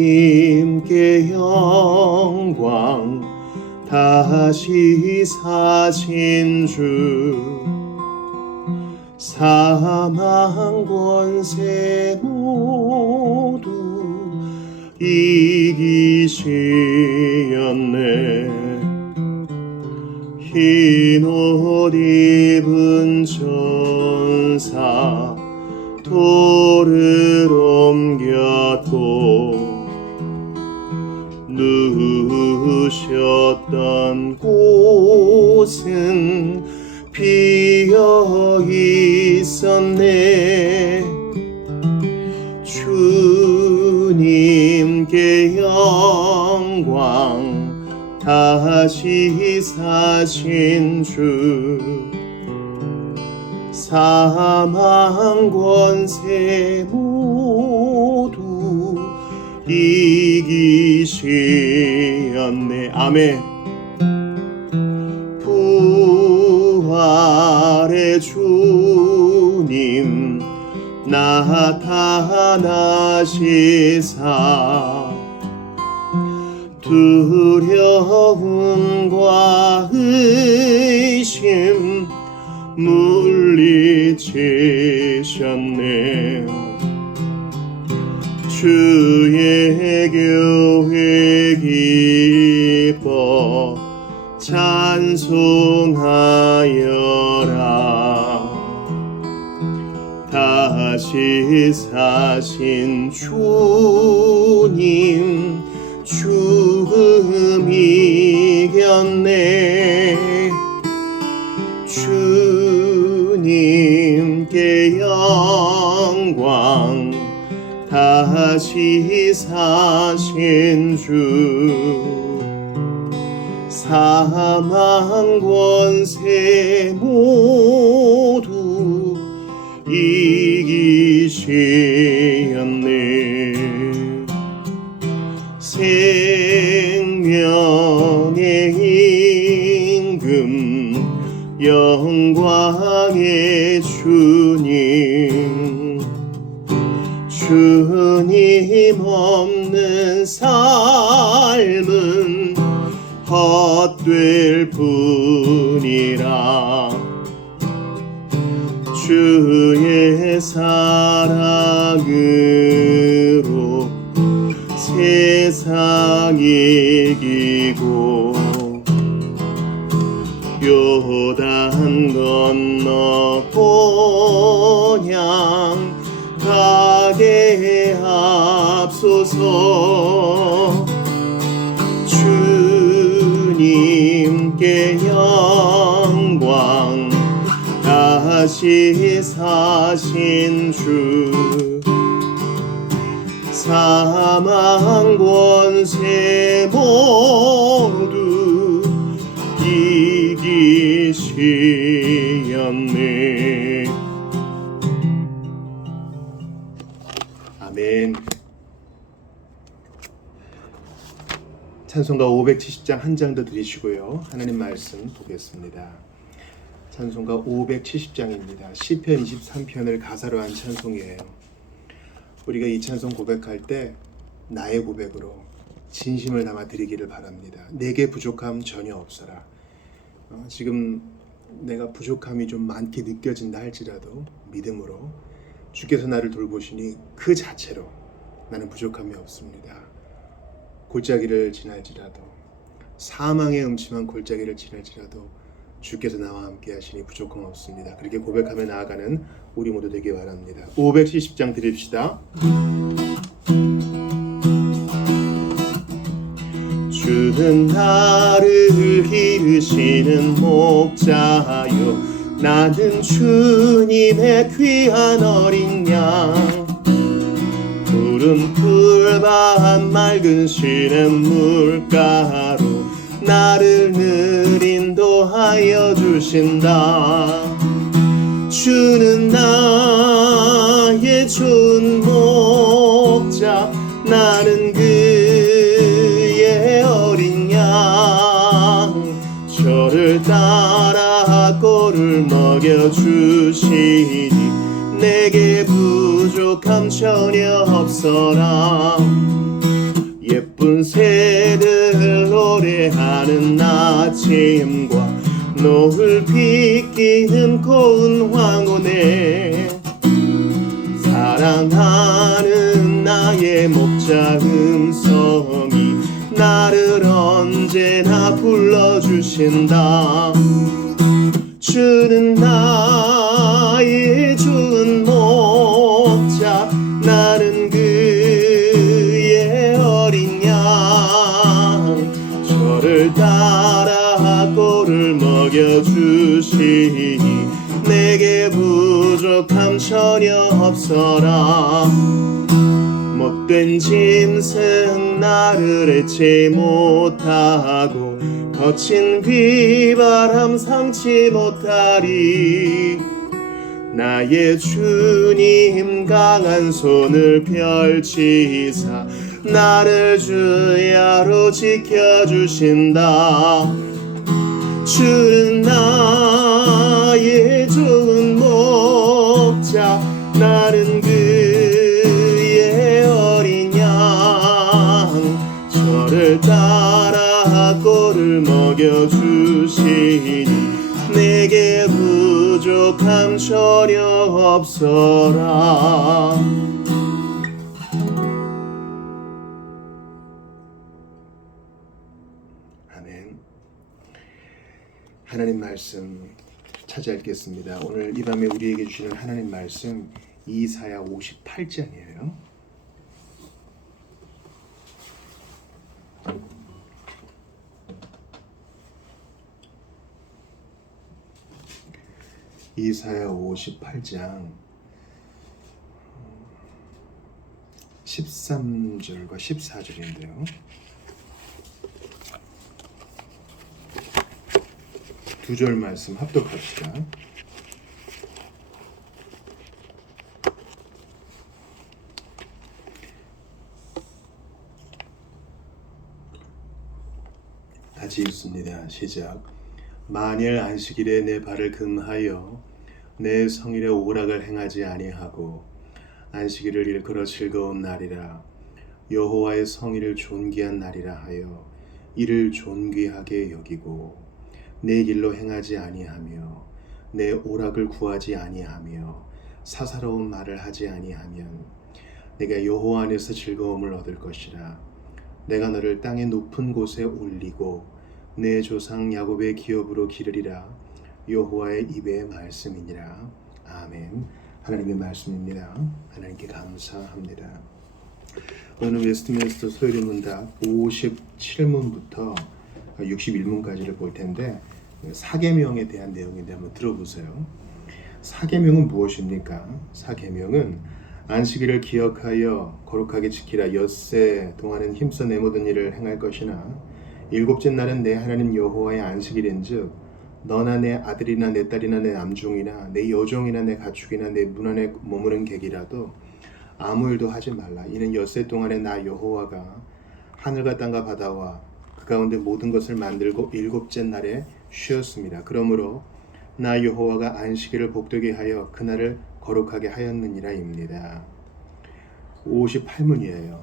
주님께 영광 다시 사신 주 사망 권세 모두 이기시었네. 흰 옷 입은 전사 돌을 옮겼고 누우셨던 곳은 비어 있었네. 주님께 영광 다시 사신 주 사망 권세 모두 이기시었네. 아멘. 부활의 주님 나타나시사 두려움과 의심 물리치셨네. 주의 교회 기뻐 찬송하여라. 다시 사신 주님 죽음 이겼네. 주님께 영광 다시 사신 주 사망 권세 모두 이기시었네. 생명의 임금 영광의 주님 주님 없는 삶은 헛될 뿐이라. 주의 사랑으로 세상 이기고 요단 건너 본향 가게 앞서서 주님께 영광 다시 사신 주 사망 권세 모두 이기시었네. 아멘. 찬송가 570장 한 장 더 드리시고요. 하나님 말씀 보겠습니다. 찬송가 570장입니다. 시편 23편을 가사로 한 찬송이에요. 우리가 이 찬송 고백할 때 나의 고백으로 진심을 담아 드리기를 바랍니다. 내게 부족함 전혀 없어라. 지금 내가 부족함이 좀 많게 느껴진다 할지라도 믿음으로 주께서 나를 돌보시니 그 자체로 나는 부족함이 없습니다. 골짜기를 지날지라도 사망의 음침한 골짜기를 지날지라도 주께서 나와 함께 하시니 부족함 없습니다. 그렇게 고백하며 나아가는 우리 모두 되기 바랍니다. 570장 드립시다. 주는 나를 기르시는 목자요 나는 주님의 귀한 어린 양 푸른 풀밭 맑은 시냇 물가로 나를 늘 인도하여 주신다. 주는 나의 좋은 목자 나는 그의 어린 양 저를 따라 꼴을 먹여 먹여주시니 내게 부족함 전혀 없어라. 예쁜 새들 노래하는 아침과 노을 비끼는 고운 황혼에 사랑하는 나의 목자 음성이 나를 언제나 불러주신다. 주는 나의 좋은 목자, 나는 그의 어린 양. 저를 따라 꼴을 먹여주시니 내게 부족함 전혀 없어라. 못된 짐승 나를 해치 못하고 거친 비바람 상치 못하리. 나의 주님 강한 손을 펼치사 나를 주야로 지켜주신다. 주는 나의 좋은 목자, 나는 그의 어린 양. 저를 따라 꼴을 먹여주시니 내게 부족함 전혀 없어라. 아멘. 하나님 말씀 찾아 읽겠습니다. 오늘 이 밤에 우리에게 주시는 하나님 말씀 이사야 58장이에요. 이사야 58장 13절과 14절인데요. 두 절 말씀 합독합시다. 같이 읽습니다. 시작. 만일 안식일에 내 발을 금하여 내 성일에 오락을 행하지 아니하고 안식일을 일컬어 즐거운 날이라 여호와의 성일을 존귀한 날이라 하여 이를 존귀하게 여기고 내 길로 행하지 아니하며 내 오락을 구하지 아니하며 사사로운 말을 하지 아니하면 내가 여호와 안에서 즐거움을 얻을 것이라. 내가 너를 땅의 높은 곳에 올리고 내 조상 야곱의 기업으로 기르리라. 여호와의 입의 말씀이니라. 아멘. 하나님의 말씀입니다. 하나님께 감사합니다. 오늘 웨스트민스터 소요리 문답 57문부터 61문까지를 볼 텐데 사계명에 대한 내용인데 한번 들어보세요. 사계명은 무엇입니까? 사계명은 안식일을 기억하여 거룩하게 지키라. 엿새 동안은 힘써 내 모든 일을 행할 것이나 일곱째 날은 내 하나님 여호와의 안식일인즉 너나 내 아들이나 내 딸이나 내 남종이나 내 여종이나 내 가축이나 내 문 안에 머무는 객이라도 아무 일도 하지 말라. 이는 엿새 동안에 나 여호와가 하늘과 땅과 바다와 그 가운데 모든 것을 만들고 일곱째 날에 쉬었습니다. 그러므로 나 여호와가 안식일을 복되게 하여 그날을 거룩하게 하였느니라입니다. 58문이에요.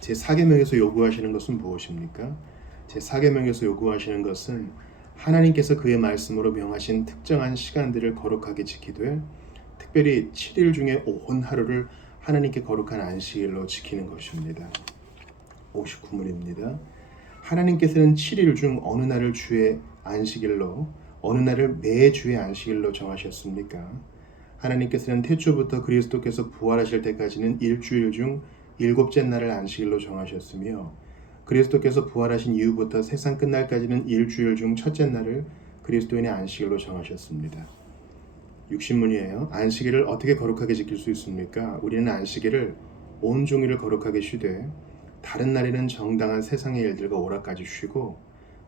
제 사계명에서 요구하시는 것은 무엇입니까? 제 사계명에서 요구하시는 것은 하나님께서 그의 말씀으로 명하신 특정한 시간들을 거룩하게 지키되 특별히 7일 중에 온 하루를 하나님께 거룩한 안식일로 지키는 것입니다. 59문입니다. 하나님께서는 7일 중 어느 날을 주의 안식일로, 어느 날을 매주의 안식일로 정하셨습니까? 하나님께서는 태초부터 그리스도께서 부활하실 때까지는 일주일 중 일곱째 날을 안식일로 정하셨으며 그리스도께서 부활하신 이후부터 세상 끝날까지는 일주일 중 첫째 날을 그리스도인의 안식일로 정하셨습니다. 60문이에요. 안식일을 어떻게 거룩하게 지킬 수 있습니까? 우리는 안식일을 온종일을 거룩하게 쉬되 다른 날에는 정당한 세상의 일들과 오락까지 쉬고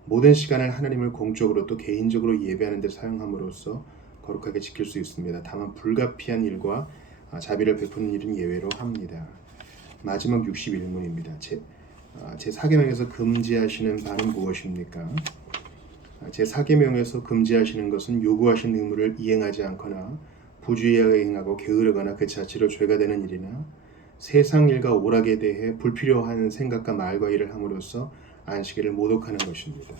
모든 시간을 하나님을 공적으로 또 개인적으로 예배하는 데 사용함으로써 거룩하게 지킬 수 있습니다. 다만 불가피한 일과 자비를 베푸는 일은 예외로 합니다. 마지막 61문입니다. 제 사계명에서 금지하시는 바는 무엇입니까? 제4계명에서 금지하시는 것은 요구하신 의무를 이행하지 않거나 부주의하게 행하고 게으르거나 그 자체로 죄가 되는 일이나 세상 일과 오락에 대해 불필요한 생각과 말과 일을 함으로써 안식일을 모독하는 것입니다.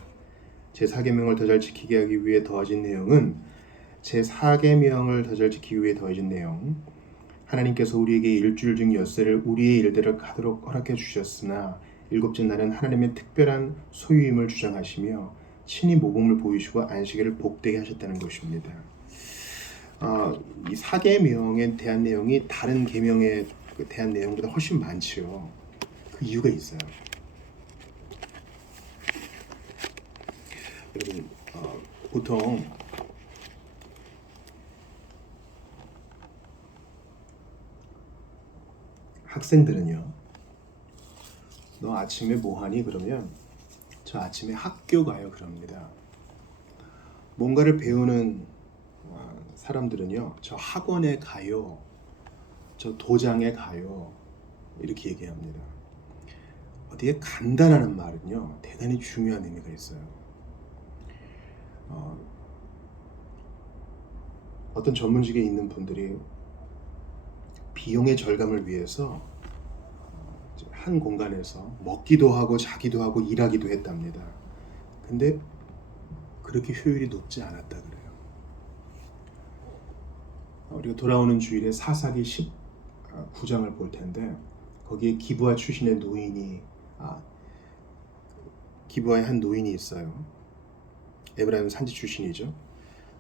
제4계명을 더 잘 지키게 하기 위해 더해진 내용은 제4계명을 더 잘 지키기 위해 더해진 내용, 하나님께서 우리에게 일주일 중 엿새를 우리의 일대로 가도록 허락해 주셨으나 일곱째 날은 하나님의 특별한 소유임을 주장하시며 친히 모범을 보이시고 안식일을 복되게 하셨다는 것입니다. 이 4계명에 대한 내용이 다른 계명에 대한 내용보다 훨씬 많지요. 그 이유가 있어요. 여러분, 보통 학생들은요, 너 아침에 뭐 하니? 그러면 저 아침에 학교 가요 그럽니다. 뭔가를 배우는 사람들은요, 저 학원에 가요, 저 도장에 가요, 이렇게 얘기합니다. 어디에 간다라는 말은요, 대단히 중요한 의미가 있어요. 어떤 전문직에 있는 분들이 비용의 절감을 위해서 한 공간에서 먹기도 하고 자기도 하고 일하기도 했답니다. 근데 그렇게 효율이 높지 않았다 그래요. 우리가 돌아오는 주일에 사사기 19장을 볼 텐데 거기에 기브아 출신의 기브아의 한 노인이 있어요. 에브라임 산지 출신이죠.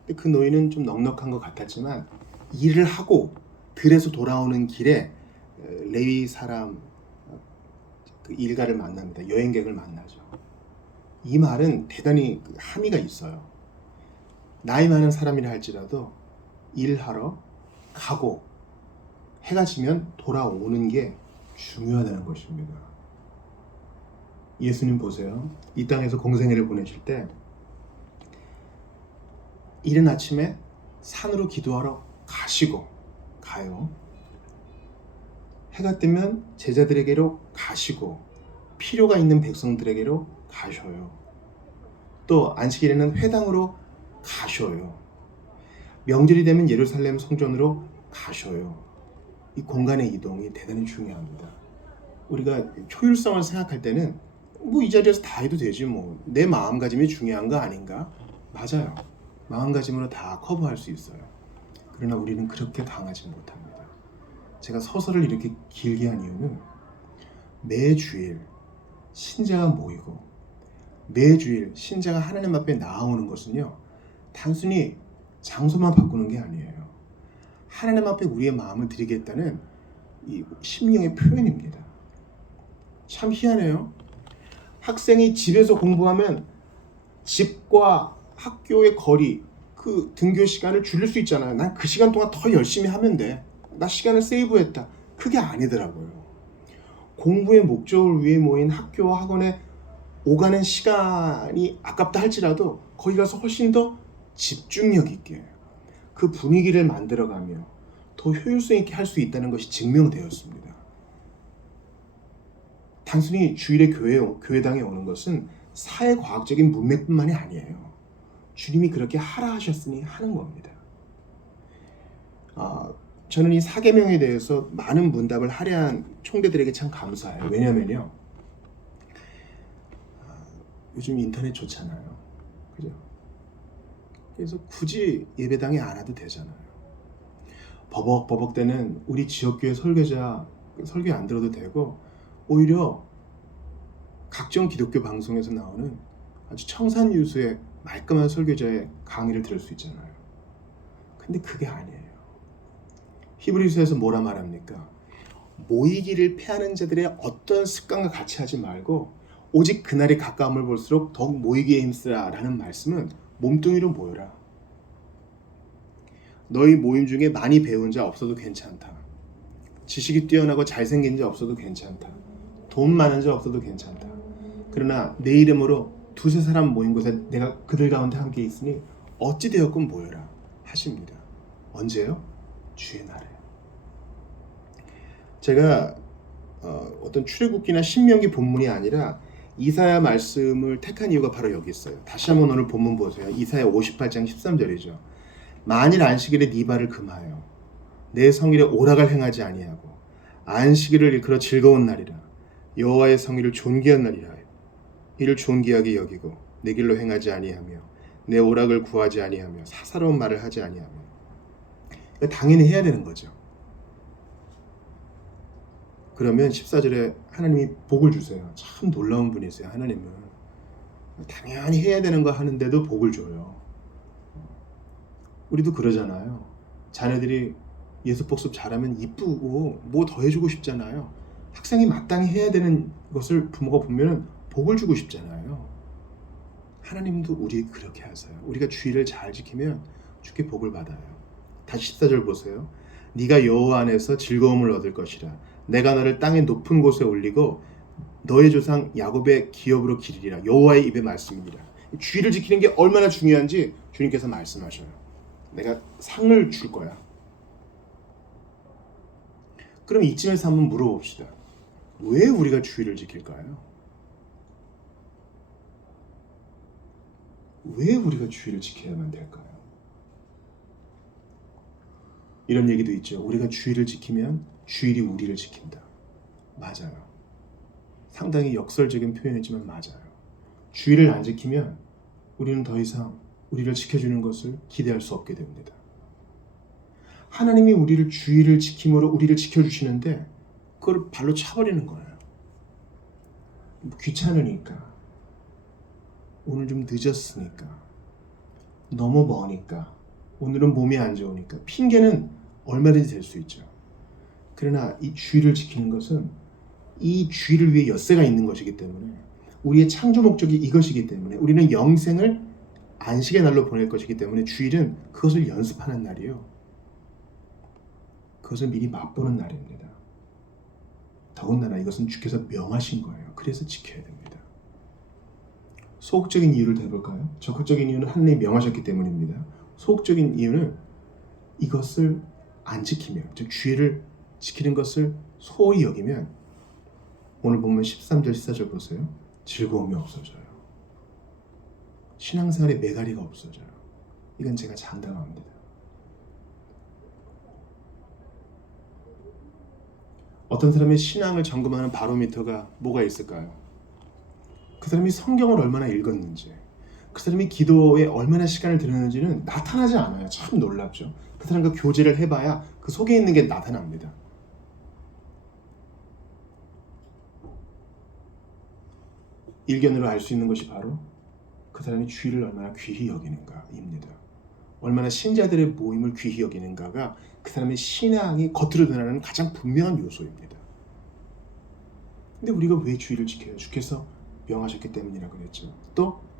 근데 그 노인은 좀 넉넉한 것 같았지만 일을 하고 들에서 돌아오는 길에 레위 사람 그 일가를 만납니다. 여행객을 만나죠. 이 말은 대단히 함의가 있어요. 나이 많은 사람이라 할지라도 일하러 가고 해가 지면 돌아오는 게 중요하다는 것입니다. 예수님 보세요. 이 땅에서 공생애를 보내실 때 이른 아침에 산으로 기도하러 가요. 해가 뜨면 제자들에게로 가시고 필요가 있는 백성들에게로 가셔요. 또 안식일에는 회당으로 가셔요. 명절이 되면 예루살렘 성전으로 가셔요. 이 공간의 이동이 대단히 중요합니다. 우리가 효율성을 생각할 때는 뭐 이 자리에서 다 해도 되지 뭐 내 마음가짐이 중요한 거 아닌가? 맞아요. 마음가짐으로 다 커버할 수 있어요. 그러나 우리는 그렇게 당하지 못합니다. 제가 서설을 이렇게 길게 한 이유는 매주일 신자가 모이고 매주일 신자가 하나님 앞에 나아오는 것은요, 단순히 장소만 바꾸는 게 아니에요. 하나님 앞에 우리의 마음을 드리겠다는 이 심령의 표현입니다. 참 희한해요. 학생이 집에서 공부하면 집과 학교의 거리, 그 등교 시간을 줄일 수 있잖아요. 난 그 시간 동안 더 열심히 하면 돼. 나 시간을 세이브했다. 그게 아니더라고요. 공부의 목적을 위해 모인 학교와 학원에 오가는 시간이 아깝다 할지라도 거기 가서 훨씬 더 집중력 있게 그 분위기를 만들어가며 더 효율성 있게 할 수 있다는 것이 증명되었습니다. 단순히 주일에 교회당에 오는 것은 사회과학적인 문맥뿐만이 아니에요. 주님이 그렇게 하라 하셨으니 하는 겁니다. 저는 이 4계명에 대해서 많은 문답을 할애한 총대들에게 참 감사해요. 왜냐면요, 요즘 인터넷 좋잖아요. 그죠? 그래서 굳이 예배당에 안 와도 되잖아요. 버벅버벅대는 우리 지역교회 설교자 설교 안 들어도 되고, 오히려 각종 기독교 방송에서 나오는 아주 청산유수의 말끔한 설교자의 강의를 들을 수 있잖아요. 근데 그게 아니에요. 히브리서에서 뭐라 말합니까? 모이기를 패하는 자들의 어떤 습관과 같이 하지 말고 오직 그날이 가까움을 볼수록 더욱 모이기에 힘쓰라 라는 말씀은 몸뚱이로 모여라. 너희 모임 중에 많이 배운 자 없어도 괜찮다. 지식이 뛰어나고 잘생긴 자 없어도 괜찮다. 돈 많은 자 없어도 괜찮다. 그러나 내 이름으로 두세 사람 모인 곳에 내가 그들 가운데 함께 있으니 어찌 되었건 모여라 하십니다. 언제요? 주의 날에. 제가 어떤 출애굽기나 신명기 본문이 아니라 이사야 말씀을 택한 이유가 바로 여기 있어요. 다시 한번 오늘 본문 보세요. 이사야 58장 13절이죠. 만일 안식일에 네 발을 금하여 내 성일에 오락을 행하지 아니하고 안식일을 일컬어 즐거운 날이라 여호와의 성일을 존귀한 날이라 이를 존귀하게 여기고 내 길로 행하지 아니하며 내 오락을 구하지 아니하며 사사로운 말을 하지 아니하며 당연히 해야 되는 거죠. 그러면 14절에 하나님이 복을 주세요. 참 놀라운 분이세요. 하나님은 당연히 해야 되는 거 하는데도 복을 줘요. 우리도 그러잖아요. 자녀들이 예습복습 잘하면 이쁘고 뭐 더 해주고 싶잖아요. 학생이 마땅히 해야 되는 것을 부모가 보면 복을 주고 싶잖아요. 하나님도 우리에게 그렇게 하세요. 우리가 주의를 잘 지키면 주께 복을 받아요. 다시 14절 보세요. 네가 여호와 안에서 즐거움을 얻을 것이라. 내가 너를 땅의 높은 곳에 올리고 너의 조상 야곱의 기업으로 기리리라. 여호와의 입의 말씀이니라. 주의를 지키는 게 얼마나 중요한지 주님께서 말씀하셔요. 내가 상을 줄 거야. 그럼 이쯤에서 한번 물어봅시다. 왜 우리가 주의를 지킬까요? 왜 우리가 주의를 지켜야만 될까요? 이런 얘기도 있죠. 우리가 주의를 지키면 주일이 우리를 지킨다. 맞아요. 상당히 역설적인 표현이지만 맞아요. 주의를 안 지키면 우리는 더 이상 우리를 지켜주는 것을 기대할 수 없게 됩니다. 하나님이 우리를 주의를 지킴으로 우리를 지켜주시는데 그걸 발로 차버리는 거예요. 귀찮으니까, 오늘 좀 늦었으니까, 너무 머니까, 오늘은 몸이 안 좋으니까, 핑계는 얼마든지 될 수 있죠. 그러나 이 주의를 지키는 것은 이 주의를 위해 엿새가 있는 것이기 때문에, 우리의 창조 목적이 이것이기 때문에, 우리는 영생을 안식의 날로 보낼 것이기 때문에 주일은 그것을 연습하는 날이에요. 그것을 미리 맛보는 날입니다. 더군다나 이것은 주께서 명하신 거예요. 그래서 지켜야 됩니다. 소극적인 이유를 대볼까요? 적극적인 이유는 하나님이 명하셨기 때문입니다. 소극적인 이유는 이것을 안 지키면, 즉 주의를 지키는 것을 소홀히 여기면, 오늘 보면 13절 14절 보세요. 즐거움이 없어져요. 신앙생활에 매가리가 없어져요. 이건 제가 장담합니다. 어떤 사람의 신앙을 점검하는 바로미터가 뭐가 있을까요? 그 사람이 성경을 얼마나 읽었는지, 그 사람이 기도에 얼마나 시간을 들였는지는 나타나지 않아요. 참 놀랍죠. 그 사람과 교제를 해봐야 그 속에 있는 게 나타납니다. 일견으로 알 수 있는 것이 바로 그 사람이 주의를 얼마나 귀히 여기는가입니다. 얼마나 신자들의 모임을 귀히 여기는가가 그 사람의 신앙이 겉으로 드러나는 가장 분명한 요소입니다. 근데 우리가 왜 주의를 지켜요? 주께서 명하셨기 때문이라고 그랬죠. 또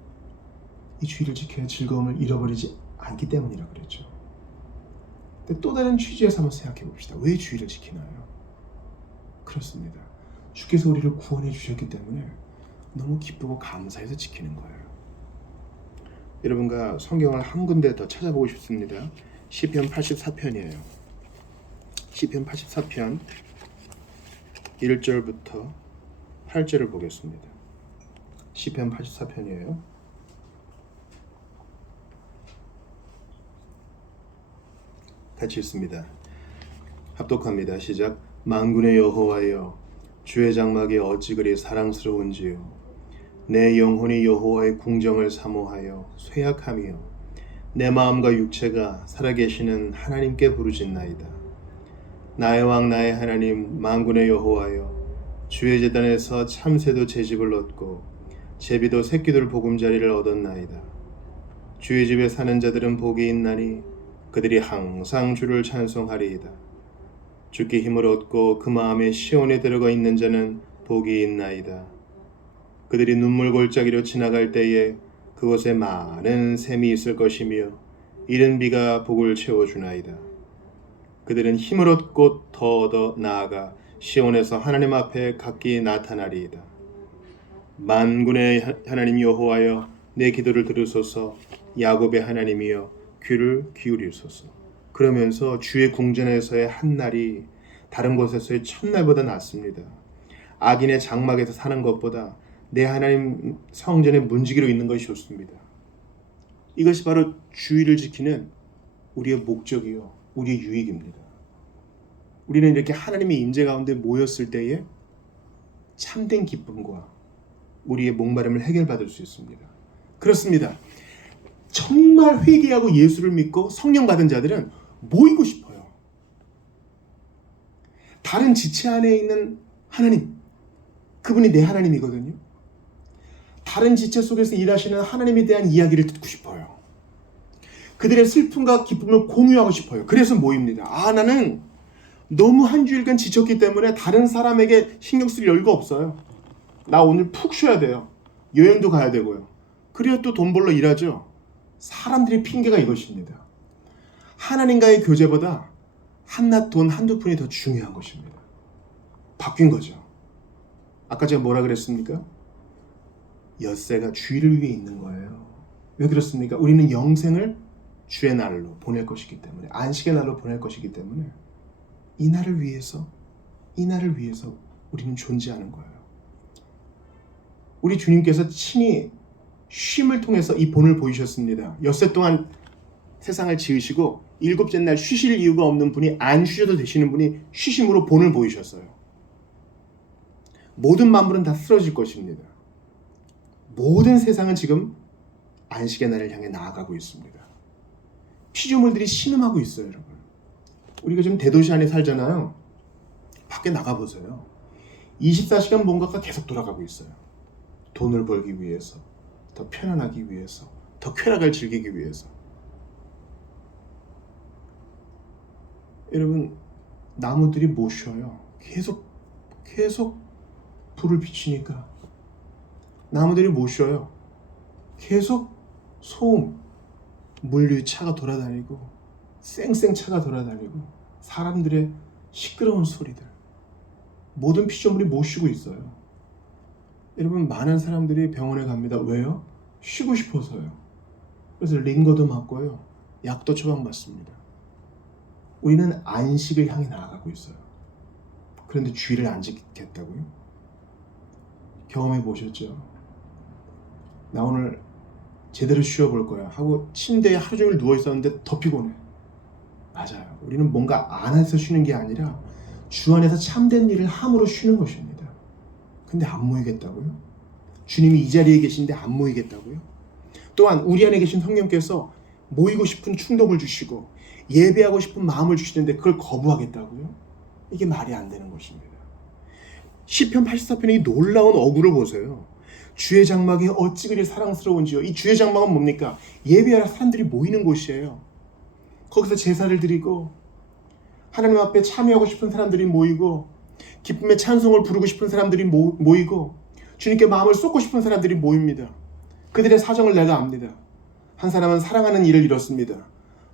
이 주의를 지켜야 즐거움을 잃어버리지 않기 때문이라고 그랬죠. 근데 또 다른 취지에서 한번 생각해 봅시다. 왜 주의를 지키나요? 그렇습니다. 주께서 우리를 구원해 주셨기 때문에 너무 기쁘고 감사해서 지키는 거예요. 여러분과 성경을 한 군데 더 찾아보고 싶습니다. 시편 84편이에요. 시편 84편 1절부터 8절을 보겠습니다. 시편 84편이에요. 같이 읽습니다. 합독합니다. 시작. 만군의 여호와여, 주의 장막이 어찌 그리 사랑스러운지요. 내 영혼이 여호와의 궁정을 사모하여 쇠약하며 내 마음과 육체가 살아계시는 하나님께 부르짖나이다. 나의 왕 나의 하나님 만군의 여호와여, 주의 제단에서 참새도 제집을 얻고 제비도 새끼들 보금자리를 얻었나이다. 주의 집에 사는 자들은 복이 있나니 그들이 항상 주를 찬송하리이다. 주께 힘을 얻고 그 마음에 시온에 들어가 있는 자는 복이 있나이다. 그들이 눈물 골짜기로 지나갈 때에 그곳에 많은 샘이 있을 것이며 이른 비가 복을 채워주나이다. 그들은 힘을 얻고 더 얻어 나아가 시온에서 하나님 앞에 각기 나타나리이다. 만군의 하나님 여호와여, 내 기도를 들으소서. 야곱의 하나님이여, 귀를 기울이소서. 그러면서 주의 궁전에서의 한 날이 다른 곳에서의 첫날보다 낫습니다. 악인의 장막에서 사는 것보다 내 하나님 성전의 문지기로 있는 것이 좋습니다. 이것이 바로 주의를 지키는 우리의 목적이요, 우리의 유익입니다. 우리는 이렇게 하나님의 임재 가운데 모였을 때에 참된 기쁨과 우리의 목마름을 해결받을 수 있습니다. 그렇습니다. 정말 회개하고 예수를 믿고 성령 받은 자들은 모이고 싶어요. 다른 지체 안에 있는 하나님, 그분이 내 하나님이거든요. 다른 지체 속에서 일하시는 하나님에 대한 이야기를 듣고 싶어요. 그들의 슬픔과 기쁨을 공유하고 싶어요. 그래서 모입니다. 나는 너무 한 주일간 지쳤기 때문에 다른 사람에게 신경 쓸 여유가 없어요. 나 오늘 푹 쉬어야 돼요. 여행도 가야 되고요. 그래야 또 돈 벌러 일하죠. 사람들의 핑계가 이것입니다. 하나님과의 교제보다 한낱 돈 한두 푼이 더 중요한 것입니다. 바뀐 거죠. 아까 제가 뭐라 그랬습니까? 엿새가 주의를 위해 있는 거예요. 왜 그렇습니까? 우리는 영생을 주의 날로 보낼 것이기 때문에, 안식의 날로 보낼 것이기 때문에 이 날을 위해서 우리는 존재하는 거예요. 우리 주님께서 친히 쉼을 통해서 이 본을 보이셨습니다. 엿새 동안 세상을 지으시고 일곱째 날 쉬실 이유가 없는 분이, 안 쉬셔도 되시는 분이 쉬심으로 본을 보이셨어요. 모든 만물은 다 쓰러질 것입니다. 모든 세상은 지금 안식의 날을 향해 나아가고 있습니다. 피조물들이 신음하고 있어요, 여러분. 우리가 지금 대도시 안에 살잖아요. 밖에 나가보세요. 24시간 뭔가가 계속 돌아가고 있어요. 돈을 벌기 위해서, 더 편안하기 위해서, 더 쾌락을 즐기기 위해서. 여러분, 나무들이 못 쉬어요. 계속 불을 비추니까 나무들이 못 쉬어요. 계속 소음, 물류의 차가 돌아다니고 쌩쌩 차가 돌아다니고 사람들의 시끄러운 소리들, 모든 피조물이 못 쉬고 있어요. 여러분, 많은 사람들이 병원에 갑니다. 왜요? 쉬고 싶어서요. 그래서 링거도 맞고요, 약도 처방받습니다. 우리는 안식을 향해 나아가고 있어요. 그런데 주의를 안 지키겠다고요? 경험해 보셨죠? 나 오늘 제대로 쉬어볼 거야 하고 침대에 하루 종일 누워 있었는데 더 피곤해. 맞아요. 우리는 뭔가 안 해서 쉬는 게 아니라 주 안에서 참된 일을 함으로 쉬는 것입니다. 근데 안 모이겠다고요? 주님이 이 자리에 계신데 안 모이겠다고요? 또한 우리 안에 계신 성령께서 모이고 싶은 충동을 주시고 예배하고 싶은 마음을 주시는데 그걸 거부하겠다고요? 이게 말이 안 되는 것입니다. 시편 84편의 이 놀라운 어구를 보세요. 주의 장막이 어찌 그리 사랑스러운지요. 이 주의 장막은 뭡니까? 예배하러 사람들이 모이는 곳이에요. 거기서 제사를 드리고 하나님 앞에 참여하고 싶은 사람들이 모이고 기쁨의 찬송을 부르고 싶은 사람들이 모이고 주님께 마음을 쏟고 싶은 사람들이 모입니다. 그들의 사정을 내가 압니다. 한 사람은 사랑하는 일을 잃었습니다.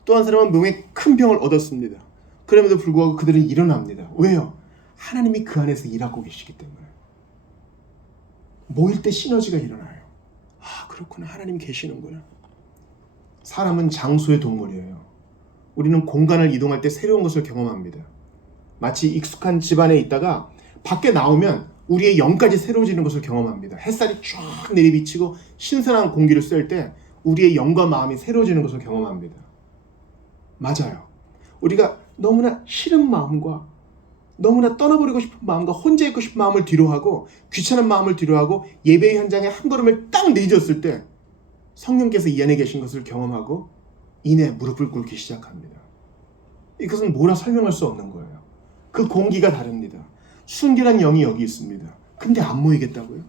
또 한 사람은 몸에 큰 병을 얻었습니다. 그럼에도 불구하고 그들은 일어납니다. 왜요? 하나님이 그 안에서 일하고 계시기 때문에. 모일 때 시너지가 일어나요. 그렇구나. 하나님 계시는구나. 사람은 장소의 동물이에요. 우리는 공간을 이동할 때 새로운 것을 경험합니다. 마치 익숙한 집안에 있다가 밖에 나오면 우리의 영까지 새로워지는 것을 경험합니다. 햇살이 쫙 내리비치고 신선한 공기를 쐴 때 우리의 영과 마음이 새로워지는 것을 경험합니다. 맞아요. 우리가 너무나 싫은 마음과 너무나 떠나버리고 싶은 마음과 혼자 있고 싶은 마음을 뒤로하고 귀찮은 마음을 뒤로하고 예배 현장에 한 걸음을 딱 내딛었을 때 성령께서 이 안에 계신 것을 경험하고 이내 무릎을 꿇기 시작합니다. 이것은 뭐라 설명할 수 없는 거예요. 그 공기가 다릅니다. 순결한 영이 여기 있습니다. 근데 안 모이겠다고요?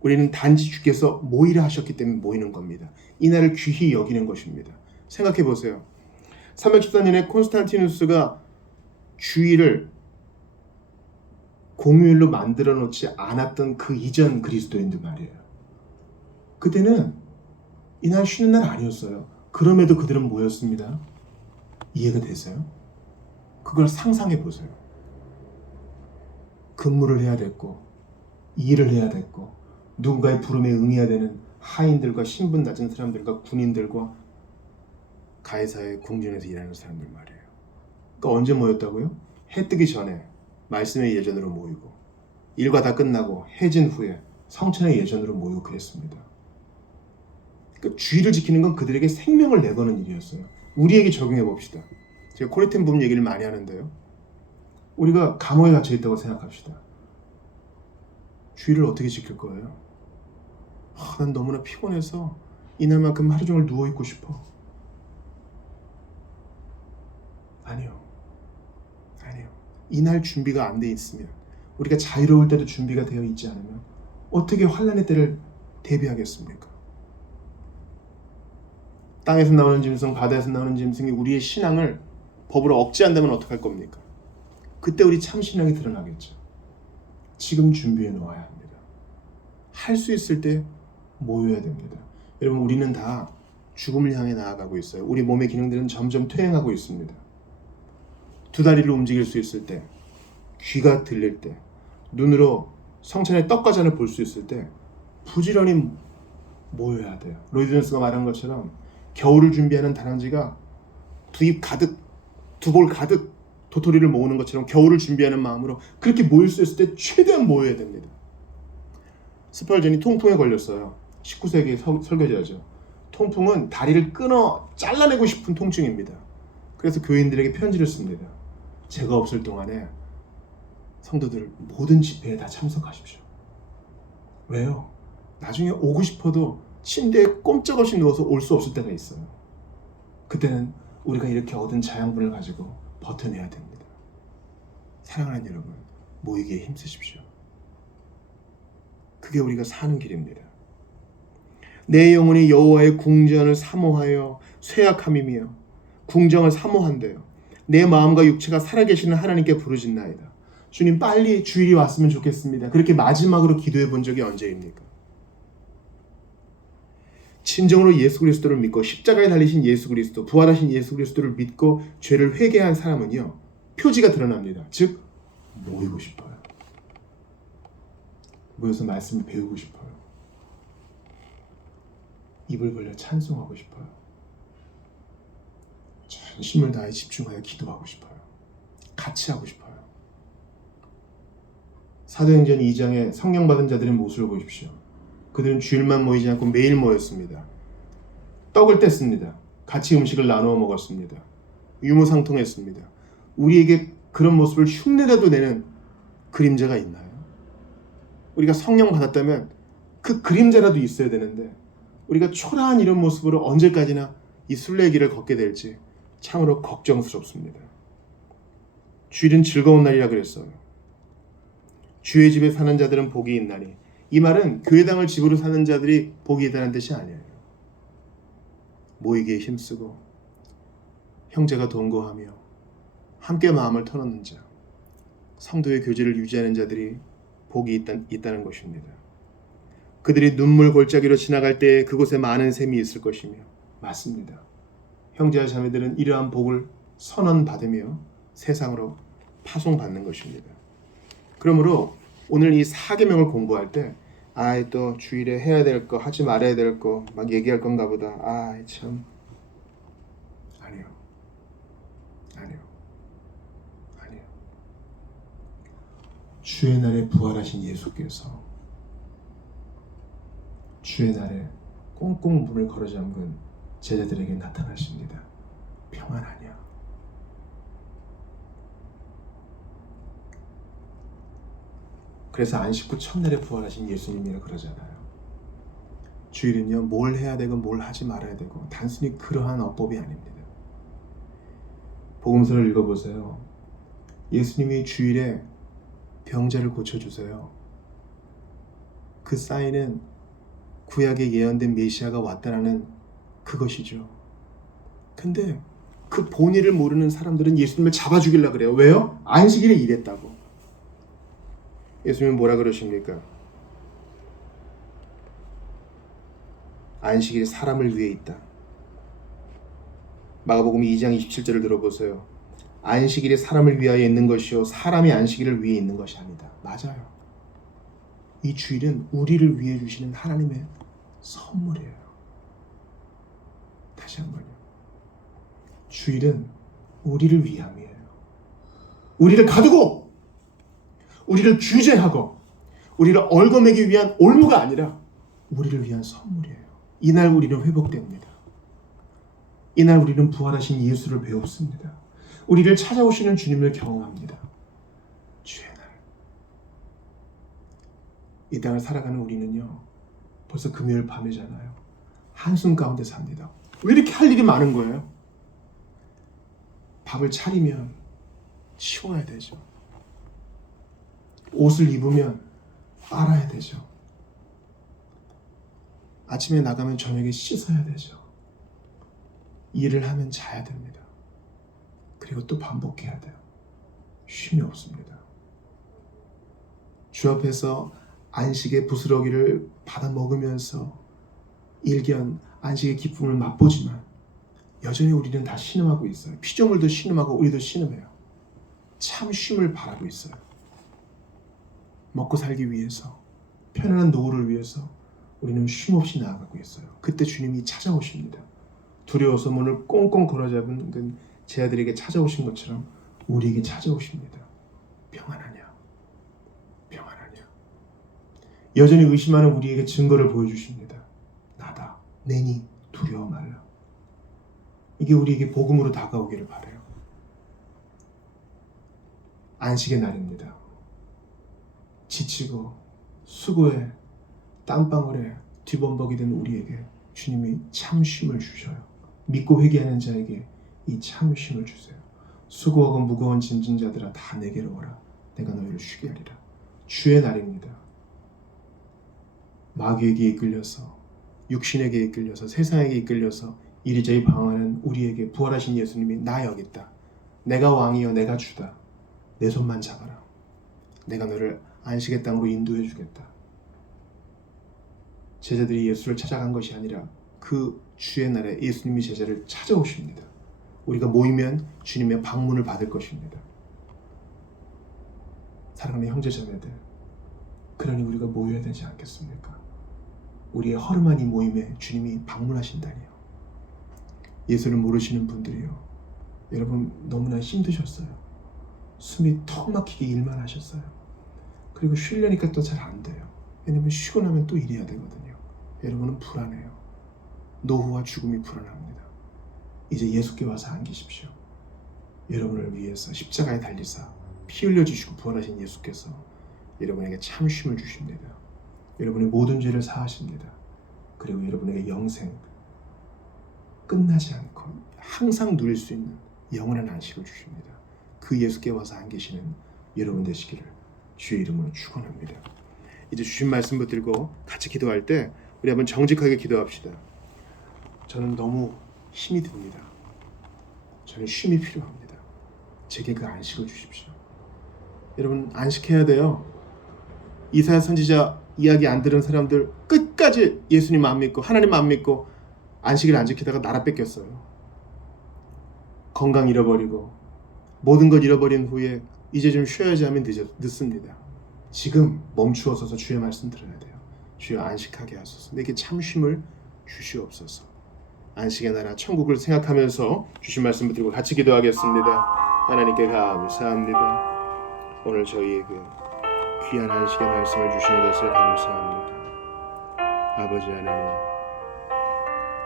우리는 단지 주께서 모이라 하셨기 때문에 모이는 겁니다. 이 날을 귀히 여기는 것입니다. 생각해 보세요. 314년에 콘스탄티누스가 주일을 공휴일로 만들어 놓지 않았던 그 이전 그리스도인들 말이에요. 그때는 이날 쉬는 날 아니었어요. 그럼에도 그들은 모였습니다. 이해가 되세요? 그걸 상상해 보세요. 근무를 해야 됐고 일을 해야 됐고 누군가의 부름에 응해야 되는 하인들과 신분 낮은 사람들과 군인들과 가해사의 궁전에서 일하는 사람들 말이에요. 그러니까 언제 모였다고요? 해 뜨기 전에 말씀의 예전으로 모이고 일과 다 끝나고 해진 후에 성천의 예전으로 모이고 그랬습니다. 그러니까 주의를 지키는 건 그들에게 생명을 내거는 일이었어요. 우리에게 적용해 봅시다. 제가 코리텐 붐 얘기를 많이 하는데요. 우리가 감옥에 갇혀 있다고 생각합시다. 주의를 어떻게 지킬 거예요? 난 너무나 피곤해서 이날만큼 하루 종일 누워있고 싶어. 아니요. 이날 준비가 안 돼 있으면, 우리가 자유로울 때도 준비가 되어 있지 않으면 어떻게 환난의 때를 대비하겠습니까? 땅에서 나오는 짐승, 바다에서 나오는 짐승이 우리의 신앙을 법으로 억제한다면 어떡할 겁니까? 그때 우리 참 신앙이 드러나겠죠. 지금 준비해 놓아야 합니다. 할 수 있을 때 모여야 됩니다. 여러분, 우리는 다 죽음을 향해 나아가고 있어요. 우리 몸의 기능들은 점점 퇴행하고 있습니다. 두 다리를 움직일 수 있을 때, 귀가 들릴 때, 눈으로 성천의 떡과 잔을 볼 수 있을 때 부지런히 모여야 돼요. 로이드 존스가 말한 것처럼 겨울을 준비하는 다람쥐가 두 입 가득, 두 볼 가득 도토리를 모으는 것처럼 겨울을 준비하는 마음으로 그렇게 모일 수 있을 때 최대한 모여야 됩니다. 스펄전이 통풍에 걸렸어요. 19세기 설교자죠. 통풍은 다리를 끊어 잘라내고 싶은 통증입니다. 그래서 교인들에게 편지를 씁니다. 제가 없을 동안에 성도들 모든 집회에 다 참석하십시오. 왜요? 나중에 오고 싶어도 침대에 꼼짝없이 누워서 올 수 없을 때가 있어요. 그때는 우리가 이렇게 얻은 자양분을 가지고 버텨내야 됩니다. 사랑하는 여러분, 모이기에 힘쓰십시오. 그게 우리가 사는 길입니다. 내 영혼이 여호와의 궁전을 사모하여 쇠약함이며 궁정을 사모한대요. 내 마음과 육체가 살아계시는 하나님께 부르짖나이다. 주님, 빨리 주일이 왔으면 좋겠습니다. 그렇게 마지막으로 기도해 본 적이 언제입니까? 진정으로 예수 그리스도를 믿고 십자가에 달리신 예수 그리스도, 부활하신 예수 그리스도를 믿고 죄를 회개한 사람은요, 표지가 드러납니다. 즉, 모이고 싶어요. 모여서 말씀을 배우고 싶어요. 입을 벌려 찬송하고 싶어요. 전심을 다해 집중하여 기도하고 싶어요. 같이 하고 싶어요. 사도행전 2장에 성령 받은 자들의 모습을 보십시오. 그들은 주일만 모이지 않고 매일 모였습니다. 떡을 뗐습니다. 같이 음식을 나누어 먹었습니다. 유무상통했습니다. 우리에게 그런 모습을 흉내라도 내는 그림자가 있나요? 우리가 성령 받았다면 그 그림자라도 있어야 되는데 우리가 초라한 이런 모습으로 언제까지나 이 순례의 길을 걷게 될지 참으로 걱정스럽습니다. 주일은 즐거운 날이라 그랬어요. 주의 집에 사는 자들은 복이 있나니, 이 말은 교회당을 집으로 사는 자들이 복이 있다는 뜻이 아니에요. 모이기에 힘쓰고 형제가 동거하며 함께 마음을 터놓는 자, 성도의 교제를 유지하는 자들이 복이 있다는 것입니다. 그들이 눈물 골짜기로 지나갈 때 그곳에 많은 샘이 있을 것이며, 맞습니다. 형제와 자매들은 이러한 복을 선언받으며 세상으로 파송받는 것입니다. 그러므로 오늘 이 4계명을 공부할 때 또 주일에 해야 될 거, 하지 말아야 될 거 막 얘기할 건가 보다. 참. 아니요. 주의 날에 부활하신 예수께서 주의 날에 꽁꽁 문을 걸어 잠근 제자들에게 나타나십니다. 평안하냐? 그래서 안식 후 첫날에 부활하신 예수님이라 그러잖아요. 주일은요, 뭘 해야 되고 뭘 하지 말아야 되고 단순히 그러한 어법이 아닙니다. 복음서를 읽어보세요. 예수님이 주일에 병자를 고쳐주세요. 그 사인은 구약에 예언된 메시아가 왔다라는 그것이죠. 근데 그 본의를 모르는 사람들은 예수님을 잡아 죽이려고 그래요. 왜요? 안식일에 일했다고. 예수님은 뭐라 그러십니까? 안식일이 사람을 위해 있다. 마가복음 2장 27절을 들어보세요. 안식일이 사람을 위하여 있는 것이요 사람이 안식일을 위해 있는 것이 아니다. 맞아요. 이 주일은 우리를 위해 주시는 하나님의 선물이에요. 다시 한번요. 주일은 우리를 위함이에요. 우리를 가두고 우리를 규제하고 우리를 얽어매기 위한 올무가 아니라 우리를 위한 선물이에요. 이날 우리는 회복됩니다. 이날 우리는 부활하신 예수를 배웠습니다. 우리를 찾아오시는 주님을 경험합니다. 주의 날. 이 땅을 살아가는 우리는요, 벌써 금요일 밤이잖아요. 한숨 가운데 삽니다. 왜 이렇게 할 일이 많은 거예요? 밥을 차리면 치워야 되죠. 옷을 입으면 빨아야 되죠. 아침에 나가면 저녁에 씻어야 되죠. 일을 하면 자야 됩니다. 그리고 또 반복해야 돼요. 쉼이 없습니다. 주 앞에서 안식의 부스러기를 받아 먹으면서 일견 안식의 기쁨을 맛보지만 여전히 우리는 다 신음하고 있어요. 피조물도 신음하고 우리도 신음해요. 참 쉼을 바라고 있어요. 먹고 살기 위해서, 편안한 노후를 위해서 우리는 쉼없이 나아가고 있어요. 그때 주님이 찾아오십니다. 두려워서 문을 꽁꽁 걸어잡은 제 아들에게 찾아오신 것처럼 우리에게 찾아오십니다. 평안하냐? 평안하냐? 여전히 의심하는 우리에게 증거를 보여주십니다. 나다. 내니 두려워 말라. 이게 우리에게 복음으로 다가오기를 바라요. 안식의 날입니다. 지치고 수고에 땀방울에 뒤범벅이 된 우리에게 주님이 참 쉼을 주셔요. 믿고 회개하는 자에게 이 참 쉼을 주세요. 수고하고 무거운 짐진 자들아 다 내게로 오라. 내가 너희를 쉬게 하리라. 주의 날입니다. 마귀에게 이끌려서, 육신에게 이끌려서, 세상에게 이끌려서 이리저리 방황하는 우리에게 부활하신 예수님이 나 여기 있다. 내가 왕이여 내가 주다. 내 손만 잡아라. 내가 너를 안식의 땅으로 인도해 주겠다. 제자들이 예수를 찾아간 것이 아니라 그 주의 날에 예수님이 제자를 찾아오십니다. 우리가 모이면 주님의 방문을 받을 것입니다. 사랑하는 형제자매들, 그러니 우리가 모여야 되지 않겠습니까? 우리의 허름한 이 모임에 주님이 방문하신다니요. 예수를 모르시는 분들이요, 여러분 너무나 힘드셨어요. 숨이 턱 막히게 일만 하셨어요. 그리고 쉬려니까 또 잘 안 돼요. 왜냐면 쉬고 나면 또 일해야 되거든요. 여러분은 불안해요. 노후와 죽음이 불안합니다. 이제 예수께 와서 안기십시오. 여러분을 위해서 십자가에 달리사 피 흘려주시고 부활하신 예수께서 여러분에게 참 쉼을 주십니다. 여러분의 모든 죄를 사하십니다. 그리고 여러분에게 영생, 끝나지 않고 항상 누릴 수 있는 영원한 안식을 주십니다. 그 예수께 와서 안기시는 여러분 되시기를 주의 이름으로 축원합니다. 이제 주신 말씀 붙들고 같이 기도할 때 우리 한번 정직하게 기도합시다. 저는 너무 힘이 듭니다. 저는 쉼이 필요합니다. 제게 그 안식을 주십시오. 여러분 안식해야 돼요. 이사야 선지자 이야기 안 들은 사람들 끝까지 예수님 안 믿고 하나님 안 믿고 안식일 안 지키다가 나라 뺏겼어요. 건강 잃어버리고 모든 것 잃어버린 후에 이제 좀 쉬어야지 하면 늦습니다. 지금 멈추어 서서 주의 말씀 들어야 돼요. 주여 안식하게 하소서. 내게 참 쉼을 주시옵소서. 안식의 나라 천국을 생각하면서 주신 말씀 붙들고 같이 기도하겠습니다. 하나님께 감사합니다. 오늘 저희에게 귀한 안식의 말씀을 주신 것을 감사합니다. 아버지